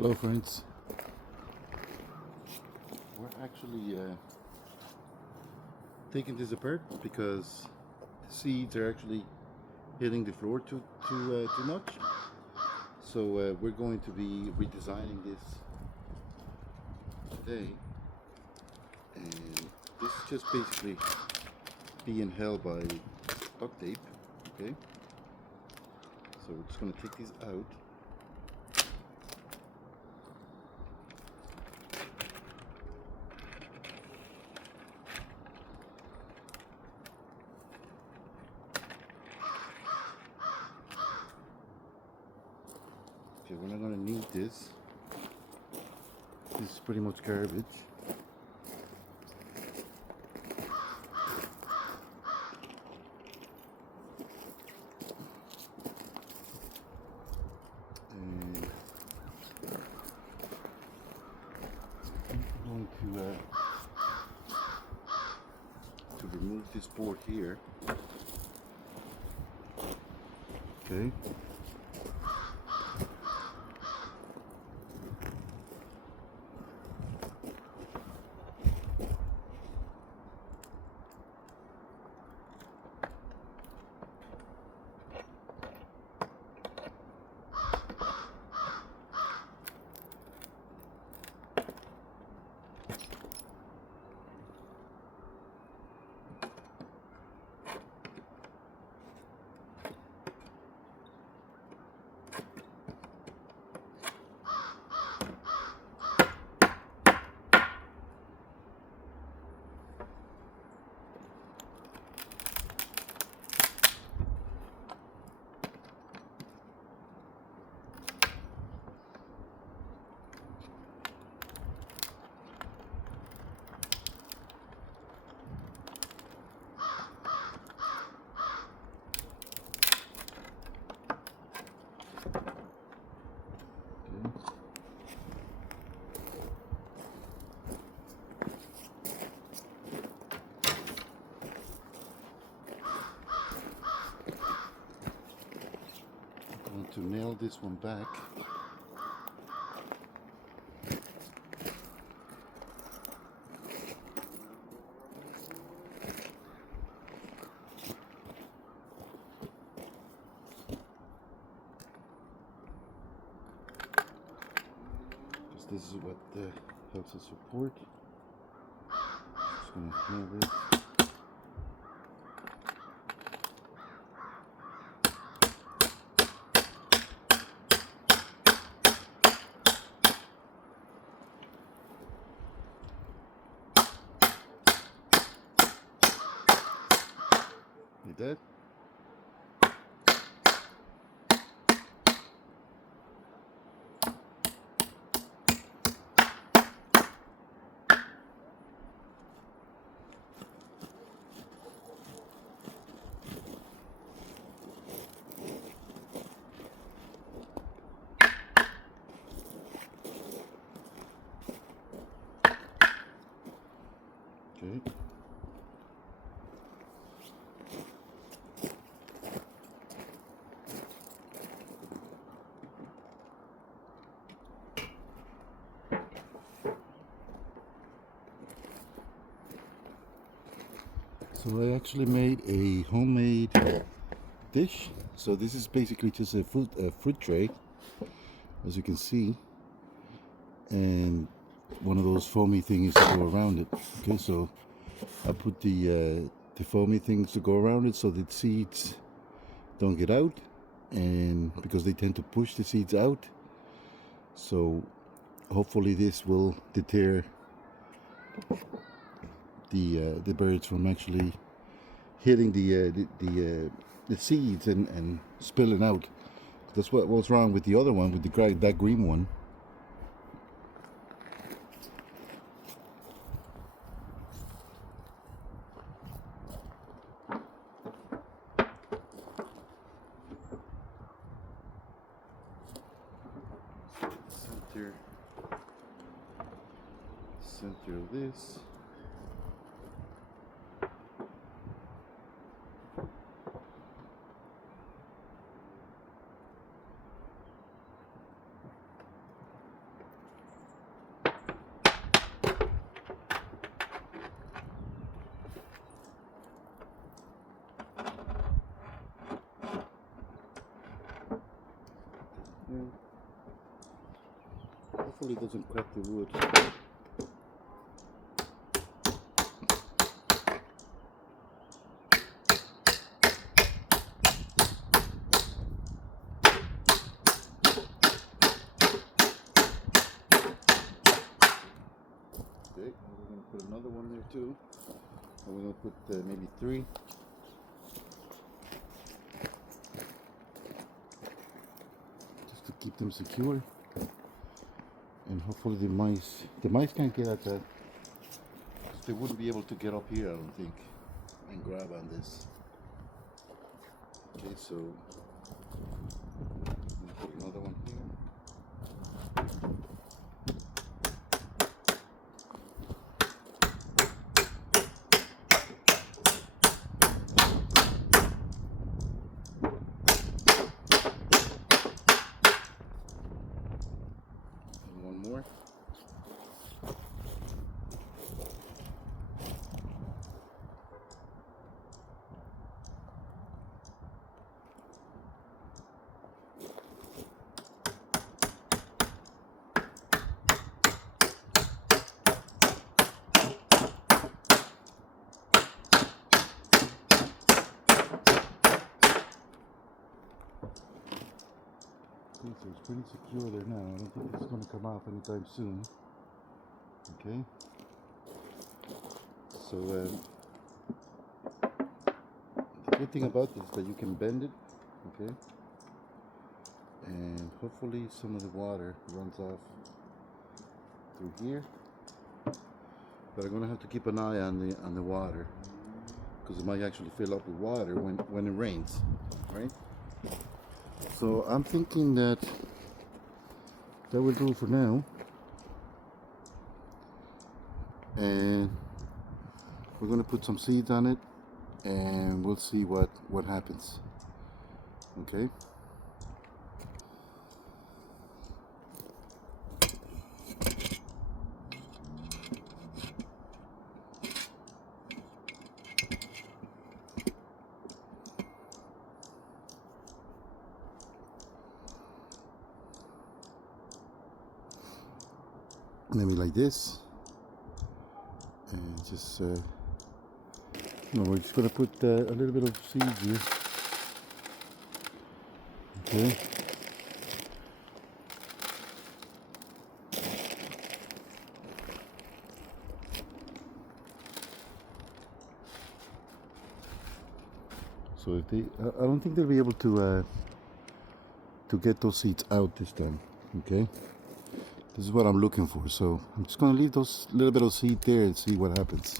Hello friends, we're actually taking this apart because the seeds are actually hitting the floor too much. So we're going to be redesigning this today, and this is just basically being held by duct tape. Okay, so we're just going to take these out. Okay, we're not going to need this. This is pretty much garbage. And I'm going to remove this board here. Okay. To nail this one back. Because this is what helps us support. Just going to nail this. Like that. Okay. So I actually made a homemade dish. So this is basically just a fruit tray, as you can see, and one of those foamy things to go around it. Okay, so I put the foamy things to go around it so that seeds don't get out, and because they tend to push the seeds out. So hopefully this will deter the birds from actually hitting the seeds and spilling out. That's what's wrong with the other one, with that green one. Center of this. hopefully it doesn't crack the wood. Okay, we're going to put another one there too. And we're going to put maybe 3. Just to keep them secure. And hopefully the mice can't get at that. They wouldn't be able to get up here, I don't think, and grab on this. Okay, so I'm going to put another one here. And one more. Okay, so it's pretty secure there now. I don't think it's going to come off anytime soon. Okay. So the good thing about this is that you can bend it. Okay. And hopefully some of the water runs off through here. But I'm going to have to keep an eye on the water, because it might actually fill up with water when it rains, right? So I'm thinking that will do for now, and we're going to put some seeds on it, and we'll see what happens. Okay. Maybe like this, and just we're just gonna put a little bit of seeds here. Okay. So if they, I don't think they'll be able to get those seeds out this time. Okay. This is what I'm looking for, so I'm just going to leave those little bit of seed there and see what happens.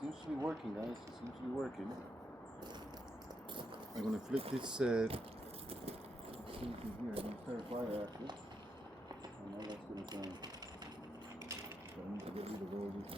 Seems to be working, guys. It seems to be working. I'm gonna flick this seat in here. I'm gonna start a fire actually. And now that's gonna burn. So I need to get rid of all this.